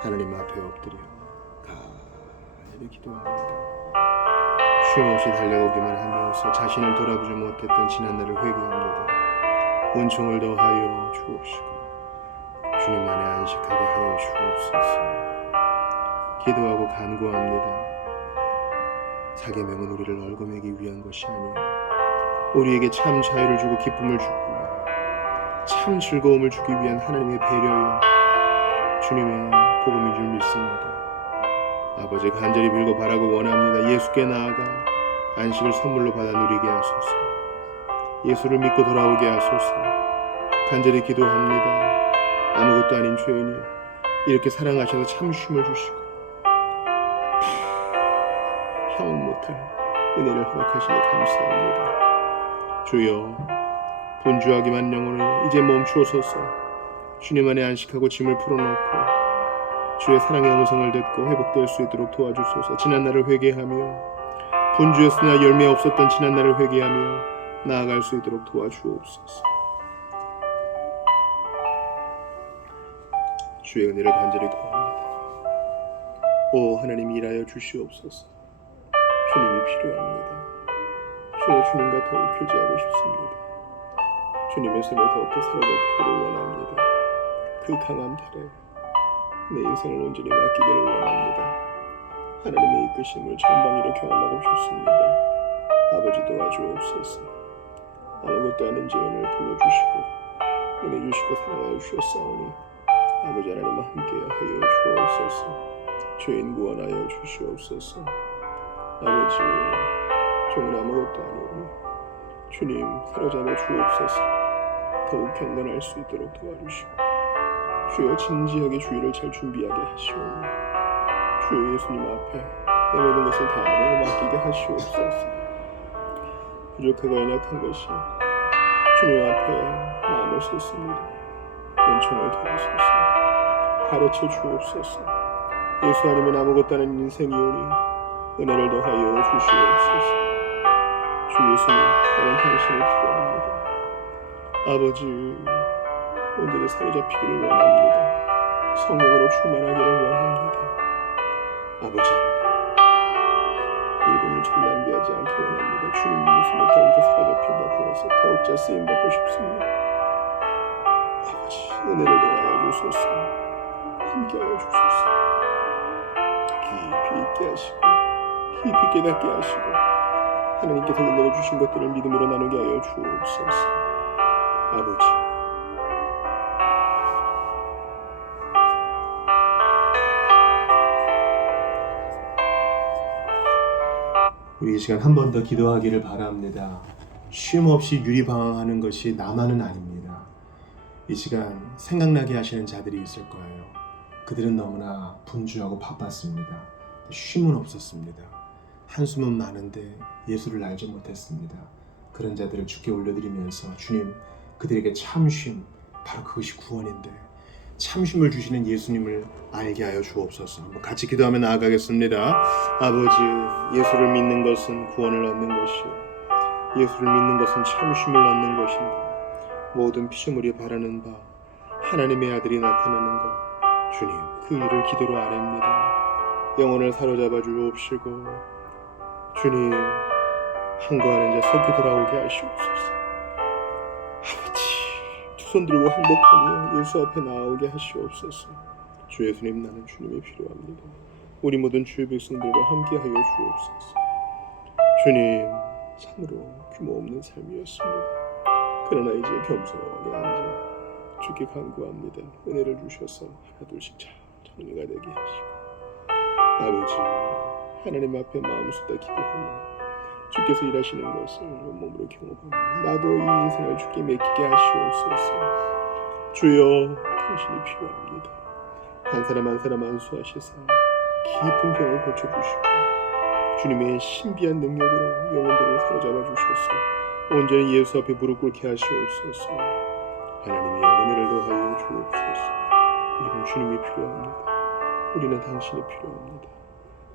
하나님 앞에 엎드려 간절히 기도합니다. 쉼없이 달려오기만 하면서 자신을 돌아보지 못했던 지난날을 회개합니다. 은총을 더하여 주옵시고 주님 안에 안식하게 하여 주옵소서. 기도하고 간구합니다. 사계명은 우리를 얽어매기 위한 것이 아니요 우리에게 참 자유를 주고 기쁨을 주고 참 즐거움을 주기 위한 하나님의 배려요 주님의 복음인 줄 믿습니다. 아버지 간절히 빌고 바라고 원합니다. 예수께 나아가 안식을 선물로 받아 누리게 하소서. 예수를 믿고 돌아오게 하소서. 간절히 기도합니다. 아무것도 아닌 죄인이 이렇게 사랑하셔서 참 쉼을 주시고 평온 못할 은혜를 허락하시니 감사합니다. 주여 분주하기만 영혼을 이제 멈추어서서 주님 안에 안식하고 짐을 풀어놓고 주의 사랑의 음성을 듣고 회복될 수 있도록 도와주소서. 지난날을 회개하며 분주했으나 열매 없었던 지난날을 회개하며 나아갈 수 있도록 도와주옵소서. 주의 은혜를 간절히 구합니다. 오 하나님, 일하여 주시옵소서. 주님이 필요합니다. 주여, 주님과 더욱 교제하고 싶습니다. 주님의 손에 더욱더 사로잡히기를 원합니다. 그 강한 팔에 내 인생을 온전히 맡기기를 원합니다. 하나님의 이끄심을 전방위로 경험하고 싶습니다. 아버지, 도와주옵소서. 아무것도 아닌 제 은을 불러주시고 은혜 주시고 사랑하여 주셨사오니 아버지 하나님과 함께하여 주옵소서. 죄인 구원하여 주시옵소서. 아버지, 종은 아무것도 아니오니 주님 사로잡아 주옵소서. 더욱 경건할 수 있도록 도와주시고 주여, 진지하게 주의를 잘 준비하게 하시오니 주여 예수님 앞에 내 모든 것을 다 내어 맡기게 하시옵소서. 부족하고 연약한 것이 주님 앞에 마음을 쏟습니다. 은총을 도와소서. 가르쳐 주옵소서. 예수 아니면 아무것도 아닌 인생이오니 은혜를 더하여 주시옵소서. 주 예수님, 나는 당신이 필요합니다. 아버지, 온전히 사로잡히기를 원합니다. 성령으로 충만하기를 원합니다. 아버지 하나님, 이분을 좀 낭비하지 않게 원합니다. 주님 손에 더욱더 사로잡힌 바 되어서 더욱자 쓰임받고 싶습니다. 아버지, 은혜를 더하여 주소서. 함께하여 주소서. 깊이 있게 하시고 깊이 깨닫게 하시고 하나님께서 은혜를 주신 것들을 믿음으로 나누게 하여 주옵소서. 아버지, 우리 이 시간 한 번 더 기도하기를 바랍니다. 쉼 없이 유리방황하는 것이 나만은 아닙니다. 이 시간 생각나게 하시는 자들이 있을 거예요. 그들은 너무나 분주하고 바빴습니다. 쉼은 없었습니다. 한숨은 많은데 예수를 알지 못했습니다. 그런 자들을 주께 올려드리면서 주님, 그들에게 참쉼, 바로 그것이 구원인데 참쉼을 주시는 예수님을 알게 하여 주옵소서. 한번 같이 기도하며 나아가겠습니다. 아버지, 예수를 믿는 것은 구원을 얻는 것이요, 예수를 믿는 것은 참쉼을 얻는 것인데 모든 피조물이 바라는 바 하나님의 아들이 나타나는 것, 주님, 그 일을 기도로 아뢰입니다. 영혼을 사로잡아 주옵시고 주님, 항거하는 자 속히 돌아오게 하시옵소서. 아버지, 두 손 들고 항복하며 예수 앞에 나오게 하시옵소서. 주 예수님, 나는 주님이 필요합니다. 우리 모든 주의 백성들과 함께하여 주옵소서. 주님, 참으로 규모 없는 삶이었습니다. 그러나 이제 겸손하게 앉아 주께 간구합니다. 은혜를 주셔서 하나둘씩 잘 정리가 되게 하시고 아버지, 하나님 앞에 마음 쏟아 기도하며 주께서 일하시는 것을 온몸으로 경험하며 나도 이 인생을 주께 맡기게 하시옵소서. 주여, 당신이 필요합니다. 한 사람 한 사람 안수하시사 깊은 병을 고쳐주시고 주님의 신비한 능력으로 영혼들을 사로잡아 주셔서 온전히 예수 앞에 무릎 꿇게 하시옵소서. 하나님의 은혜를 더하여 주옵소서. 우리는 주님이 필요합니다. 우리는 당신이 필요합니다.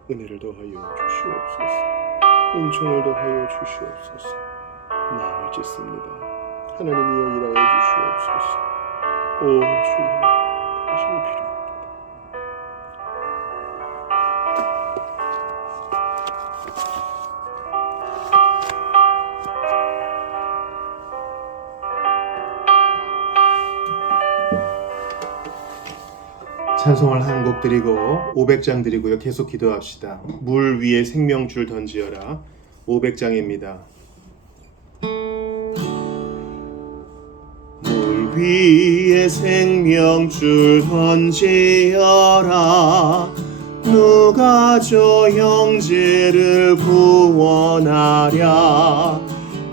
은혜를 더하여 주시옵소서. 은총을 더하여 주시옵소서. 마음을 찢습니다. 하나님이여, 일하여 주시옵소서. 오 주여, 당신이 필요합니다. 찬송을 한 곡 드리고 500장 드리고요. 계속 기도합시다. 물 위에 생명줄 던지어라. 500장입니다. 물 위에 생명줄 던지어라. 누가 저 형제를 구원하랴.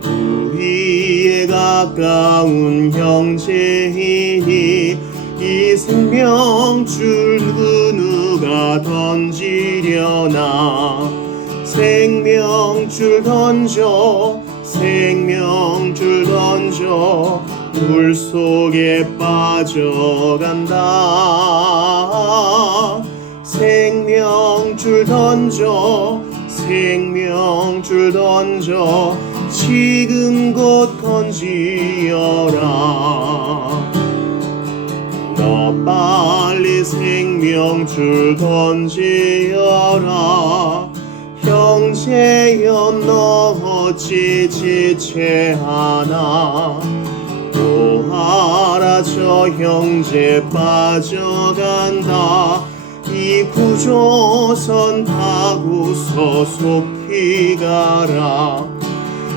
우리의 가까운 형제이니 이 생명줄 누가 던지려나. 생명줄 던져, 생명줄 던져, 물속에 빠져간다. 생명줄 던져, 생명줄 던져, 지금 곧 건지어라. 너 빨리 생명줄 던지어라. 형제여 너 어찌 지체하나. 보아라 저 형제 빠져간다. 이 구조선 타고서 속히 가라.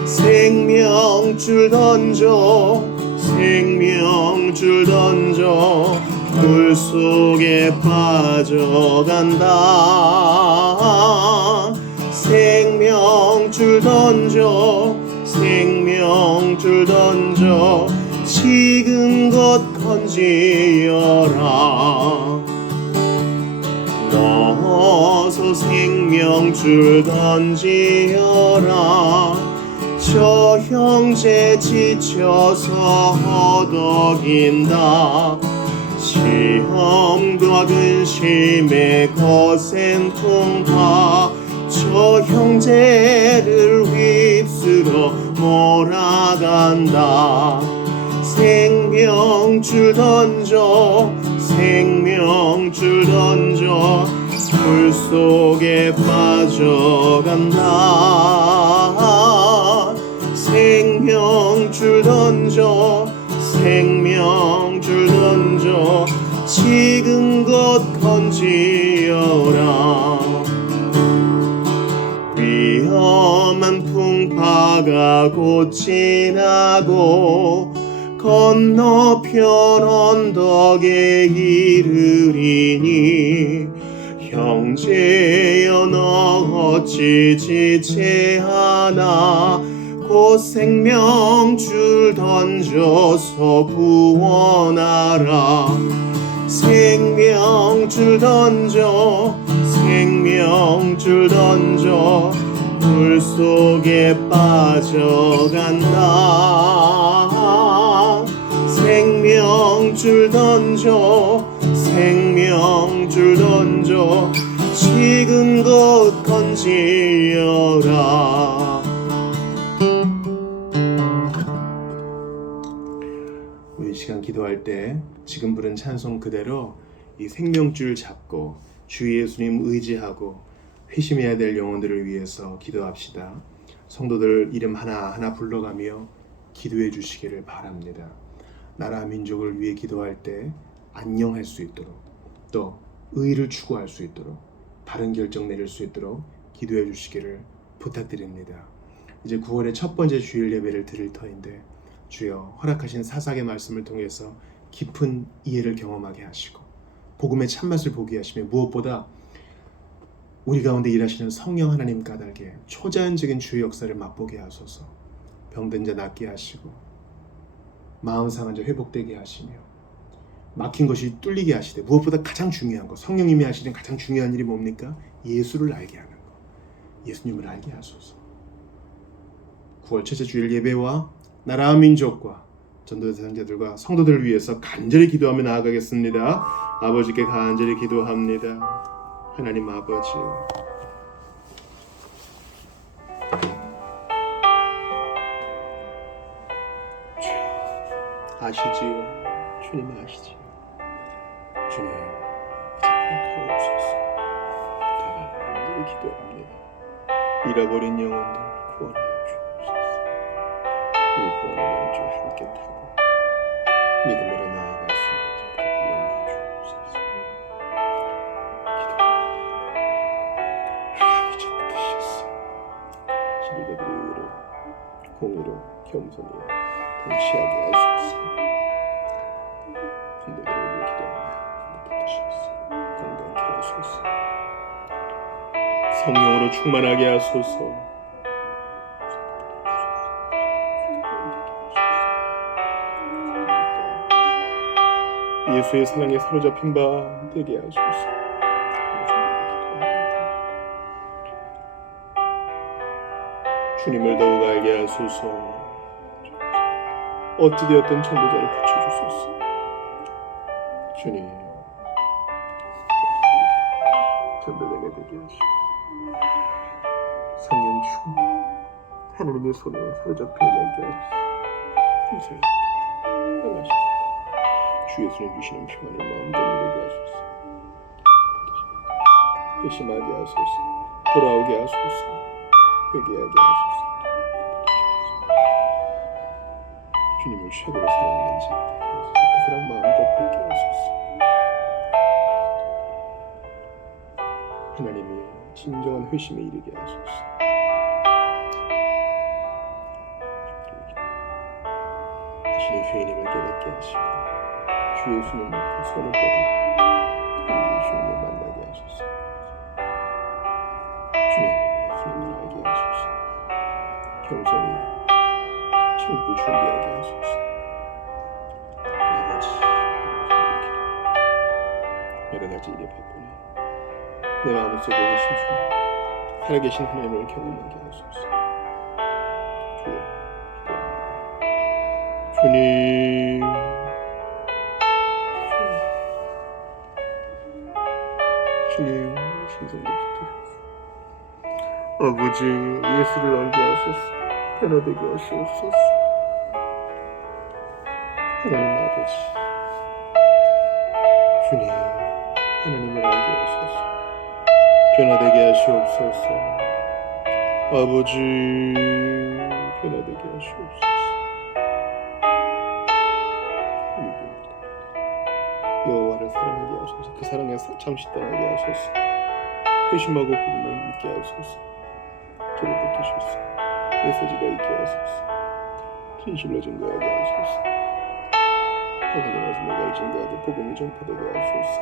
생명줄 던져 생명줄 던져 물속에 빠져간다. 생명줄 던져 생명줄 던져 지금 곧 건지어라. 어서 생명줄 던지어라. 저 형제 지쳐서 허덕인다. 시험과 근심에 거센 통파. 저 형제를 휩쓸어 몰아간다. 생명줄 던져 생명줄 던져 물속에 빠져간다. 생명줄 던져 생명줄 던져 지금 곧 건지어라. 위험한 풍파가 곧 지나고 건너편 언덕에 이르리니. 형제여 너 어찌 지체하나. 곧 생명줄 던져서 구원하라. 생명줄 던져 생명줄 던져 물속에 빠져간다. 생명줄 던져 생명줄 던져 지금 곧 건지어라. 우리 시간 기도할 때 지금 부른 찬송 그대로 이 생명줄 잡고 주 예수님 의지하고 회심해야 될 영혼들을 위해서 기도합시다. 성도들 이름 하나하나 불러가며 기도해 주시기를 바랍니다. 나라 민족을 위해 기도할 때 안녕할 수 있도록, 또 의를 추구할 수 있도록, 바른 결정 내릴 수 있도록 기도해 주시기를 부탁드립니다. 이제 9월의 첫 번째 주일 예배를 드릴 터인데 주여 허락하신 사사의 말씀을 통해서 깊은 이해를 경험하게 하시고 복음의 참맛을 보게 하시며 무엇보다 우리 가운데 일하시는 성령 하나님 까닭에 초자연적인 주의 역사를 맛보게 하소서. 병든 자 낫게 하시고 마음 상한 자 회복되게 하시며 막힌 것이 뚫리게 하시되 무엇보다 가장 중요한 것, 성령님이 하시는 가장 중요한 일이 뭡니까? 예수를 알게 하는 것, 예수님을 알게 하소서. 9월 첫째 주일 예배와 나라와 민족과 전도 대상자들과 성도들을 위해서 간절히 기도하며 나아가겠습니다. 아버지께 간절히 기도합니다. 하나님 아버지, 아시지요? 주님 아시지요? 주님 이제 허락하옵소서. 간절히 기도합니다. 잃어버린 영혼들 구원하여 주옵소서. 우리 구원의 주 함께 타고 믿음으로 나아갈 수 있는 불러내 주옵소서. 하나님 뜻이었어. 신자들의 의로 공의로 겸손히 통치하게 하소서. 성도들을 위해 기도하며 붙드시옵소서. 건강케 하소서. 성령으로 충만하게 하소서. 예수의 사랑에 사로잡힌 바 되게 하소서. 주님을 더욱 알게 하소서. 어찌되었던 전도자를 붙여주소서. 주님, 전도자가 되게 하시고 성령 충만, 하나님의 손에 사로잡혀 가게 하소서. 주 예수님 주시는 평안을 마음껏 누리게 하소서. 회심하게 하소서. 돌아오게 하소서. 회개하게 하소서. 주님을 최고로 사랑하는 자 그 사랑 마음껏 받게 하소서. 하나님이여 진정한 회심에 이르게 하소서. 자신의 죄인임을 깨닫게 하시고 주 예수님 그 손을 뻗어 주님을 만나게 하소서. 주님 예수님을 알게 하소서. 겸손히 천국을 준비하게 하소서. 아버지 여러 가지 일이 바쁘니 내 마음속에 계신 주님 살아계신 하나님을 경험하게 하소서. 주여 기도합니다. 주님 주님 신성도 붙들어주소서. 아버지 예수를 알게 하소서. 변화되게 하시옵소서. 하나님 아버지 주님 하나님을 알게 하소서. 변화되게 하시옵소서. 아버지 변화되게 하시옵소서. 여호와를 사랑하게 하소서. 그 사랑에 잠시 떠나게 하소서. 회심하고 복음을 믿게 하소서. 저를 붙드소서. 메시지가 있게 하소서. 진실로 증거하게 하소서. 하나님 말씀을 잘 증거하되 복음이 전파되게 하소서.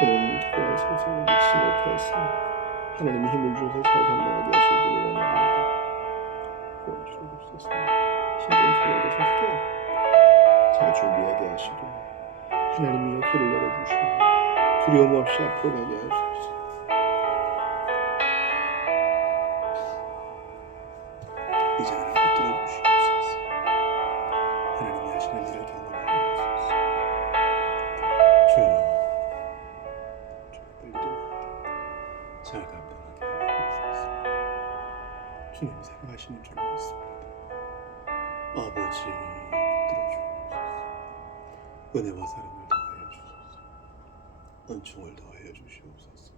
저는 특별한 선생을 믿지 못하였으니 하나님의 힘을 주셔서 잘 감당하게 하시기를 원합니다. 구원 주옵소서. 신경 쓰는 것을 하게 잘 준비하게 하시고 하나님이여 길을 열어주시고 두려움 없이 앞으로 가게 하소서. 이제 하나 붙들어 주시옵소서. 하나님이 하시는 일을 경험하게 하소서. 주여 잘 감당하게 하소서. 주님 생각하시는 줄 믿습니다. 아버지 붙들어 주옵소서. 은혜와 사랑을 더하여 주소서. 은총을 더하여 주시옵소서.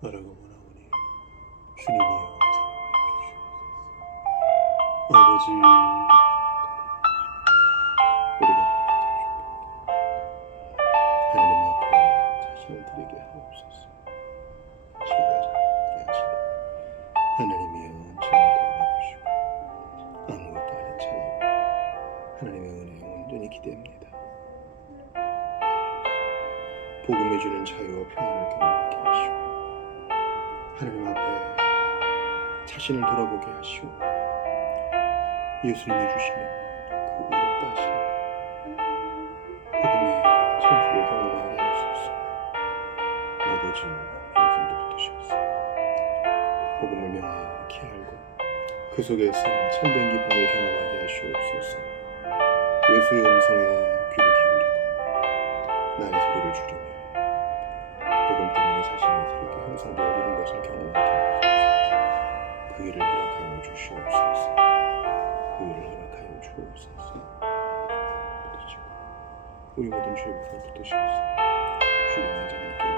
나라고 원하오니 주님이여 사랑하여 주시옵소서. 아버지 우리가 하나님 앞에 자신을 드리게 하옵소서. 지금까지 하시니 하나님이여 은총을 더하여 주시고 아무것도 아닌 자유 하나님의 은혜에 온전히 기대합니다. 복음이 주는 자유와 평안을 경험하게 하시고 하나님 앞에 자신을 돌아보게 하시고 예수님이 주시는 그 의롭다 하시는 복음의 천국을 경험하게 하소서. 아버지 예수님도 붙드시옵소서. 복음을 명확히 알고 그 속에서 참된 기쁨을 경험하게 하시옵소서. 예수의 음성에 귀를 기울이고 나의 소리를 줄이며 복음 때문에 자신이 새롭게 형성되어지는 것을 경험하게 하소서. 그 일을 허락하여 주시옵소서. 그 일을 허락하여 주옵소서. 붙으시고 우리 모든 죄부터 붙으시옵소서. 주의 완전히 있기를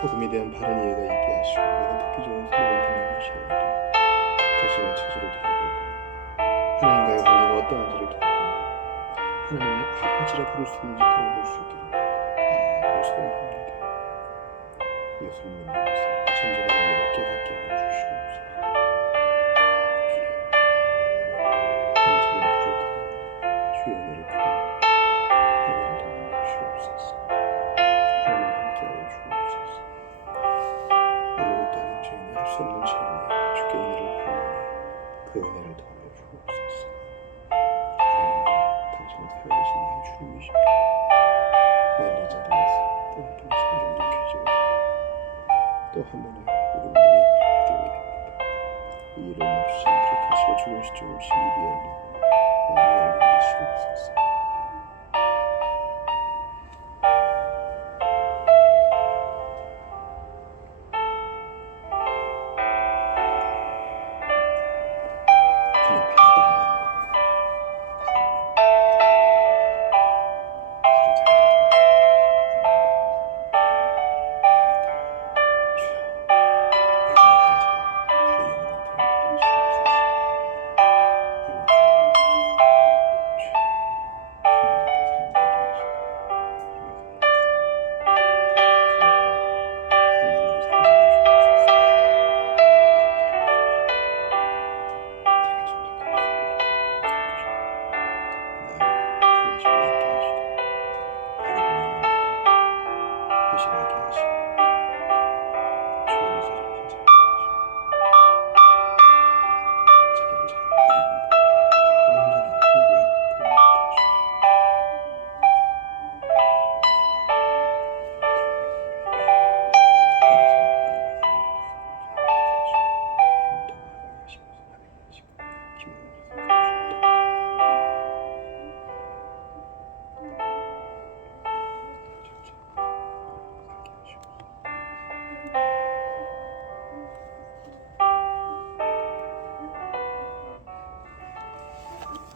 복음에 대한 바른 이해가 있게 하시고 내가 듣기 좋은 소리만 듣는 것이 아니라 자신의 처지를 돌아보고 하나님과의 관계가 어떠한지를 돌아보고 하나님을 아버지라 부를 수 있는지 돌아볼 수 있기를 간절히 소원합니다. 예수님 믿으면서 진정한 은혜를 깨닫게 하여 주시옵소서. 주님 저는 부족하고 주의 은혜를 구하며 은혜를 더하여 주시옵소서. 하나님 함께하여 주옵소서. 아무것도 아닌 죄인이 할 수 없는 죄인이 주께 은혜를 구하오니 그 은혜를 더하여 주옵소서. 하나님 당신은 살아계신 나의 주님이십니다. 내일 이 자리에서 또 한 번 생존 켜지게 되고 또 한 번의 우리 믿음이 되게 됩니다. 이 일을 멈추지 않도록 하시고 조금씩 조금씩 입이 열리고 마음이 열리게 하시옵소서. 회심하게 하시고 주님의 자리를 인정하게 하시고 자기를 잘 바라보고 온전한 통보에 품게 하시고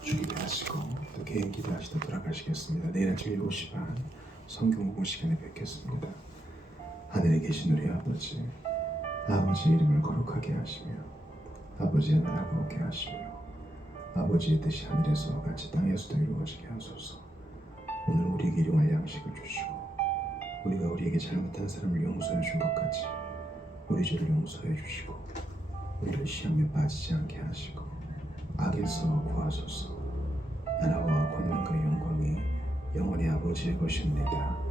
주의하시고 또 개인 기도하시다 돌아가시겠습니다. 내일 아침 7시 반 성경 공부 시간에 뵙겠습니다. 하늘에 계신 우리 아버지, 아버지의 이름을 거룩하게 하시며 아버지의 나라가 오게 하시며 아버지의 뜻이 하늘에서 같이 땅에서도 이루어지게 하소서. 오늘 우리에게 일용할 양식을 주시고 우리가 우리에게 잘못한 사람을 용서해 준 것 같이 우리 죄를 용서해 주시고 우리를 시험에 빠지지 않게 하시고 악에서 구하소서. 나라와 권능과 영광이 영원히 아버지의 것입니다.